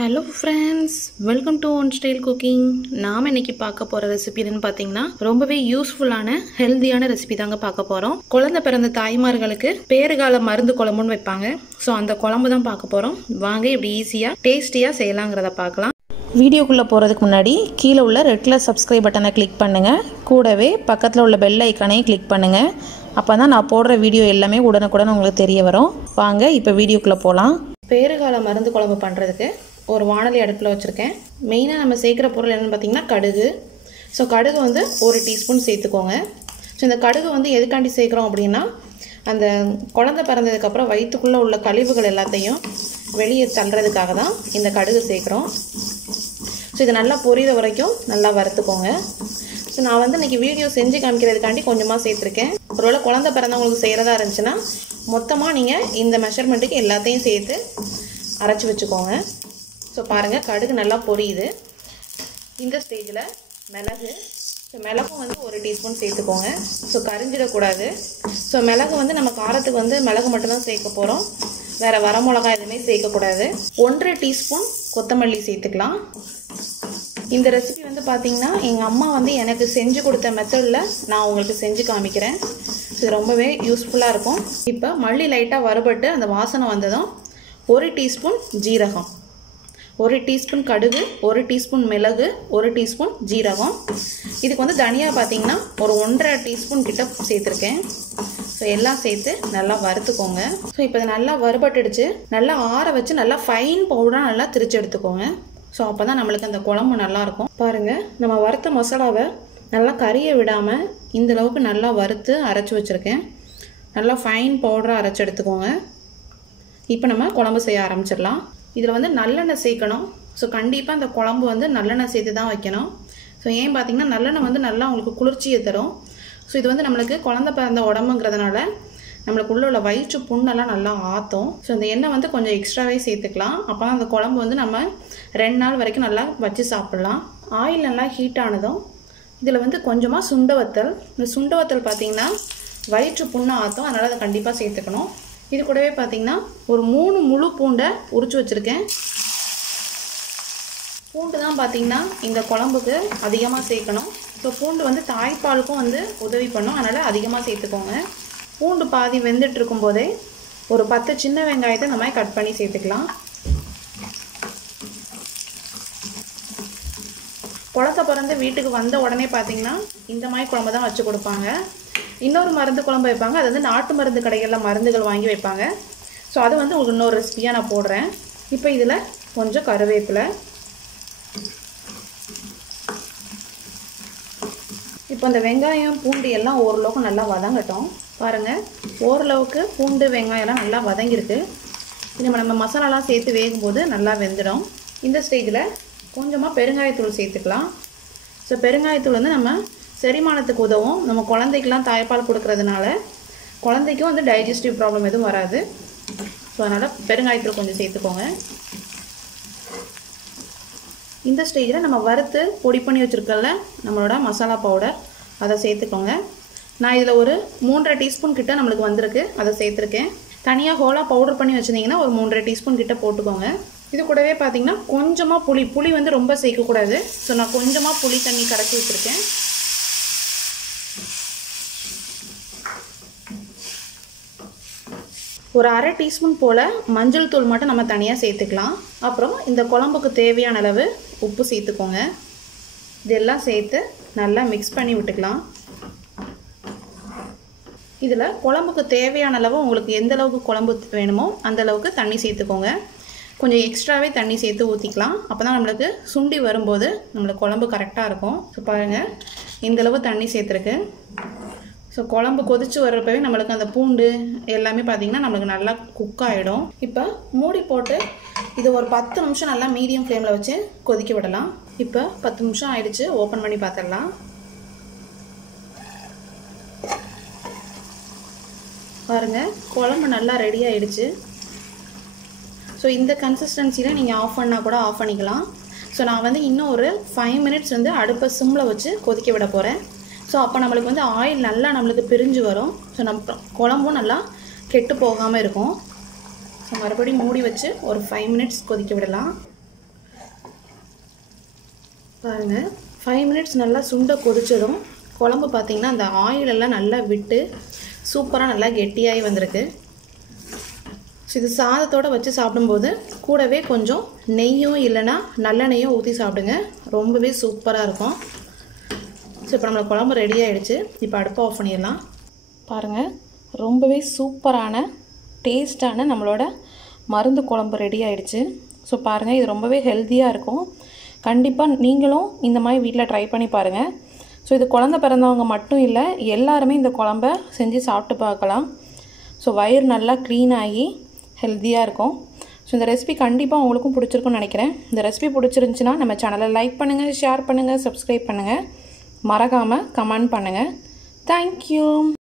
Hello friends, welcome to One Style Cooking. நாம இன்னைக்கு பார்க்க போற ரெசிபி என்னன்னு பாத்தீங்கன்னா ரொம்பவே யூஸ்ஃபுல்லான ஹெல்தியான ரெசிபி தாங்க பார்க்க போறோம். குழந்தை பிறந்த தாய்மார்களுக்கு பேறுகால மருந்து குழம்புன்னு வைப்பாங்க. சோ அந்த குழம்பு தான் பார்க்க போறோம். வாங்க இப்படி ஈஸியா டேஸ்டியா செய்யலாம்ங்கறத பார்க்கலாம். வீடியோக்குள்ள போறதுக்கு முன்னாடி கீழ உள்ள ரெட் கலர் subscribe பட்டனை கிளிக் பண்ணுங்க. கூடவே பக்கத்துல உள்ள பெல் ஐகானையும் கிளிக் பண்ணுங்க. அப்பதான் நான் போடுற வீடியோ எல்லாமே உடனுக்குடன் உங்களுக்கு தெரிய வரும். வாங்க இப்போ வீடியோக்குள்ள போலாம். பேறுகால மருந்து குழம்பு பண்றதுக்கு ஒரு வாணலி அடுப்பில் வச்சுருக்கேன். மெயினாக நம்ம சேர்க்குற பொருள் என்னென்னு பார்த்தீங்கன்னா கடுகு. ஸோ கடுகு வந்து 1 டீஸ்பூன் சேர்த்துக்கோங்க. ஸோ இந்த கடுகு வந்து எதுக்காண்டி சேர்க்குறோம் அப்படின்னா அந்த குழந்தை பிறந்ததுக்கப்புறம் வயிற்றுக்குள்ளே உள்ள கழிவுகள் எல்லாத்தையும் வெளியே தள்ளுறதுக்காக தான் இந்த கடுகு சேர்க்குறோம். ஸோ இது நல்லா பொரியிற வரைக்கும் நல்லா வறுத்துக்கோங்க. ஸோ நான் வந்து இன்றைக்கி வீடியோ செஞ்சு காமிக்கிறதுக்காண்டி கொஞ்சமாக சேர்த்துருக்கேன். ஒருவேளை குழந்தை பிறந்தவங்களுக்கு செய்கிறதா இருந்துச்சுன்னா மொத்தமாக நீங்கள் இந்த மெஷர்மெண்ட்டுக்கு எல்லாத்தையும் சேர்த்து அரைச்சி வச்சுக்கோங்க. ஸோ பாருங்கள் கடுகு நல்லா பொரியுது. இந்த ஸ்டேஜில் மிளகு. ஸோ மிளகும் வந்து 1 டீஸ்பூன் சேர்த்துக்கோங்க. ஸோ கரிஞ்சிடக்கூடாது. ஸோ மிளகு வந்து நம்ம காரத்துக்கு வந்து மிளகு மட்டும்தான் சேர்க்க போகிறோம். வேறு வரமிளகா எதுவுமே சேர்க்கக்கூடாது. 1.5 டீஸ்பூன் கொத்தமல்லி சேர்த்துக்கலாம். இந்த ரெசிபி வந்து பார்த்திங்கன்னா எங்கள் அம்மா வந்து எனக்கு செஞ்சு கொடுத்த மெத்தடில் நான் உங்களுக்கு செஞ்சு காமிக்கிறேன். இது ரொம்பவே யூஸ்ஃபுல்லாக இருக்கும். இப்போ மல்லி லைட்டாக வறுபட்டு அந்த வாசனை வந்ததும் 1 டீஸ்பூன் ஜீரகம், 1 டீஸ்பூன் கடுகு, 1 டீஸ்பூன் மிளகு, 1 டீஸ்பூன் ஜீரகம். இதுக்கு வந்து தனியாக பார்த்தீங்கன்னா ஒரு 1.5 டீஸ்பூன் கிட்ட சேர்த்துருக்கேன். ஸோ எல்லாம் சேர்த்து நல்லா வறுத்துக்கோங்க. ஸோ இப்போ இது நல்லா வறுபட்டுடுச்சு. நல்லா ஆற வச்சு நல்லா ஃபைன் பவுடராக நல்லா திரிச்சு எடுத்துக்கோங்க. ஸோ அப்போ தான் நம்மளுக்கு அந்த குழம்பு நல்லாயிருக்கும். பாருங்கள் நம்ம வறுத்த மசாலாவை நல்லா கறியை விடாமல் இந்தளவுக்கு நல்லா வறுத்து அரைச்சி வச்சுருக்கேன். நல்லா ஃபைன் பவுடராக அரைச்சி எடுத்துக்கோங்க. இப்போ நம்ம குழம்பு செய்ய ஆரம்பிச்சிடலாம். இதில் வந்து நல்லெண்ணெய் சேர்க்கணும். ஸோ கண்டிப்பாக அந்த குழம்பு வந்து நல்லெண்ணெய் சேர்த்து தான் வைக்கணும். ஸோ ஏன் பார்த்தீங்கன்னா நல்லெண்ணெய் வந்து நல்லா உங்களுக்கு குளிர்ச்சியை தரும். ஸோ இது வந்து நம்மளுக்கு குழந்தை பிறந்த உடம்புங்கிறதுனால நம்மளுக்கு உள்ள வயிற்று புண்ணெல்லாம் நல்லா ஆற்றும். ஸோ இந்த எண்ணெய் வந்து கொஞ்சம் எக்ஸ்ட்ராவே சேர்த்துக்கலாம். அப்போ அந்த குழம்பு வந்து நம்ம 2 நாள் வரைக்கும் நல்லா வச்சு சாப்பிட்லாம். ஆயில் நல்லா ஹீட் ஆனதும் இதில் வந்து கொஞ்சமாக சுண்டவத்தல். இந்த சுண்டவத்தல் பார்த்திங்கன்னா வயிற்று புண்ணை ஆற்றும். அதனால் அதை கண்டிப்பாக சேர்த்துக்கணும். இது கூடவே பார்த்திங்கன்னா ஒரு 3 முழு பூண்டை உரிச்சு வச்சுருக்கேன். பூண்டு தான் பார்த்திங்கன்னா இந்த குழம்புக்கு அதிகமாக சேர்க்கணும். ஸோ பூண்டு வந்து தாய்ப்பாலுக்கும் வந்து உதவி பண்ணும். அதனால் அதிகமாக சேர்த்துக்கோங்க. பூண்டு பாதி வெந்துட்டு இருக்கும்போதே ஒரு 10 சின்ன வெங்காயத்தை இந்த மாதிரி கட் பண்ணி சேர்த்துக்கலாம். குழந்தை பிறந்து வீட்டுக்கு வந்த உடனே பார்த்திங்கன்னா இந்த மாதிரி குழம்பு தான் வச்சு கொடுப்பாங்க. இன்னொரு மருந்து குழம்பு வைப்பாங்க. அது வந்து நாட்டு மருந்து கடைகளில் மருந்துகள் வாங்கி வைப்பாங்க. ஸோ அது வந்து உங்களுக்கு இன்னொரு ரெசிபியாக நான் போடுறேன். இப்போ இதில் கொஞ்சம் கருவேப்பிலை. இப்போ இந்த வெங்காயம் பூண்டு எல்லாம் ஓரளவுக்கு நல்லா வதங்கட்டும். பாருங்கள் ஓரளவுக்கு பூண்டு வெங்காயம்லாம் நல்லா வதங்கிருக்கு. இது நம்ம மசாலாலாம் சேர்த்து வேகும்போது நல்லா வெந்துடும். இந்த ஸ்டேஜில் கொஞ்சமாக பெருங்காயத்தூள் சேர்த்துக்கலாம். ஸோ பெருங்காயத்தூள் வந்து நம்ம செரிமானத்துக்கு உதவும். நம்ம குழந்தைக்கெலாம் தாய்ப்பால் கொடுக்கறதுனால குழந்தைக்கும் வந்து டைஜஸ்டிவ் ப்ராப்ளம் எதுவும் வராது. ஸோ அதனால் பெருங்காயத்தூள் கொஞ்சம் சேர்த்துக்கோங்க. இந்த ஸ்டேஜில் நம்ம வறுத்து பொடி பண்ணி வச்சுருக்கல நம்மளோட மசாலா பவுடர் அதை சேர்த்துக்கோங்க. நான் இதில் ஒரு 3.5 டீஸ்பூன் கிட்ட நம்மளுக்கு வந்திருக்கு. அதை சேர்த்துருக்கேன். தனியாக ஹோலாக பவுடர் பண்ணி வச்சுருந்தீங்கன்னா ஒரு 3.5 டீஸ்பூன் கிட்ட போட்டுக்கோங்க. இது கூடவே பார்த்திங்கன்னா கொஞ்சமாக புளி வந்து ரொம்ப சேர்க்கக்கூடாது. ஸோ நான் கொஞ்சமாக புளி தண்ணி கரைச்சி வச்சுருக்கேன். ஒரு 1/2 டீஸ்பூன் போல் மஞ்சள் தூள் மட்டும் நம்ம தனியாக சேர்த்துக்கலாம். அப்புறம் இந்த குழம்புக்கு தேவையான அளவு உப்பு சேர்த்துக்கோங்க. இதெல்லாம் சேர்த்து நல்லா மிக்ஸ் பண்ணி விட்டுக்கலாம். இதில் குழம்புக்கு தேவையான அளவு உங்களுக்கு எந்த அளவுக்கு குழம்பு வேணுமோ அந்த அளவுக்கு தண்ணி சேர்த்துக்கோங்க. கொஞ்சம் எக்ஸ்ட்ராவே தண்ணி சேர்த்து ஊற்றிக்கலாம். அப்போ தான் நம்மளுக்கு சுண்டி வரும்போது நம்மளுக்கு குழம்பு கரெக்டாக இருக்கும். ஸோ பாருங்கள் இந்தளவு தண்ணி சேர்த்துருக்கு. ஸோ குழம்பு கொதித்து வர்றப்பவே நம்மளுக்கு அந்த பூண்டு எல்லாமே பார்த்திங்கன்னா நம்மளுக்கு நல்லா குக் ஆகிடும். இப்போ மூடி போட்டு இது ஒரு 10 நிமிஷம் நல்லா மீடியம் ஃப்ளேமில் வச்சு கொதிக்க விடலாம். இப்போ 10 நிமிஷம் ஆயிடுச்சு. ஓப்பன் பண்ணி பார்த்துடலாம். பாருங்கள் குழம்பு நல்லா ரெடி ஆகிடுச்சு. ஸோ இந்த கன்சிஸ்டன்சியில் நீங்கள் ஆஃப் பண்ணால் கூட ஆஃப் பண்ணிக்கலாம். ஸோ நான் வந்து இன்னும் ஒரு 5 மினிட்ஸ் வந்து அடுப்பை சிம்மில் வச்சு கொதிக்க விட போகிறேன். ஸோ அப்போ நம்மளுக்கு வந்து ஆயில் நல்லா நம்மளுக்கு பிரிஞ்சு வரும். ஸோ நம்ம குழம்பும் நல்லா கெட்டு போகாமல் இருக்கும். ஸோ மறுபடியும் மூடி வச்சு ஒரு 5 மினிட்ஸ் கொதிக்க விடலாம். பாருங்கள் 5 மினிட்ஸ் நல்லா சுண்ட கொதிச்சதும் குழம்பு பார்த்திங்கன்னா அந்த ஆயிலெல்லாம் நல்லா விட்டு சூப்பராக நல்லா கெட்டியாகி வந்திருக்கு. ஸோ இது சாதத்தோடு வச்சு சாப்பிடும்போது கூடவே கொஞ்சம் நெய்யும் இல்லைன்னா நல்லெண்ணெயும் ஊற்றி சாப்பிடுங்க, ரொம்பவே சூப்பராக இருக்கும். ஸோ இப்போ நம்மளோட குழம்பு ரெடி ஆகிடுச்சு. இப்போ அடுப்பை ஆஃப் பண்ணிடலாம். பாருங்கள், ரொம்பவே சூப்பரான டேஸ்டான நம்மளோட மருந்து குழம்பு ரெடி ஆகிடுச்சு. ஸோ பாருங்கள், இது ரொம்பவே ஹெல்த்தியாக இருக்கும். கண்டிப்பாக நீங்களும் இந்த மாதிரி வீட்டில் ட்ரை பண்ணி பாருங்கள். ஸோ இது குழந்தை பிறந்தவங்க மட்டும் இல்லை, எல்லாருமே இந்த குழம்ப செஞ்சு சாப்பிட்டு பார்க்கலாம். ஸோ வயிறு நல்லா க்ளீன் ஆகி ஹெல்த்தியாக இருக்கும். ஸோ இந்த ரெசிபி கண்டிப்பாக உங்களுக்கும் பிடிச்சிருக்குன்னு நினைக்கிறேன். இந்த ரெசிபி பிடிச்சிருந்துச்சின்னா நம்ம சேனலை லைக் பண்ணுங்கள், ஷேர் பண்ணுங்கள், சப்ஸ்கிரைப் பண்ணுங்கள், மறக்காமல் கமெண்ட் பண்ணுங்கள். தேங்க்யூ.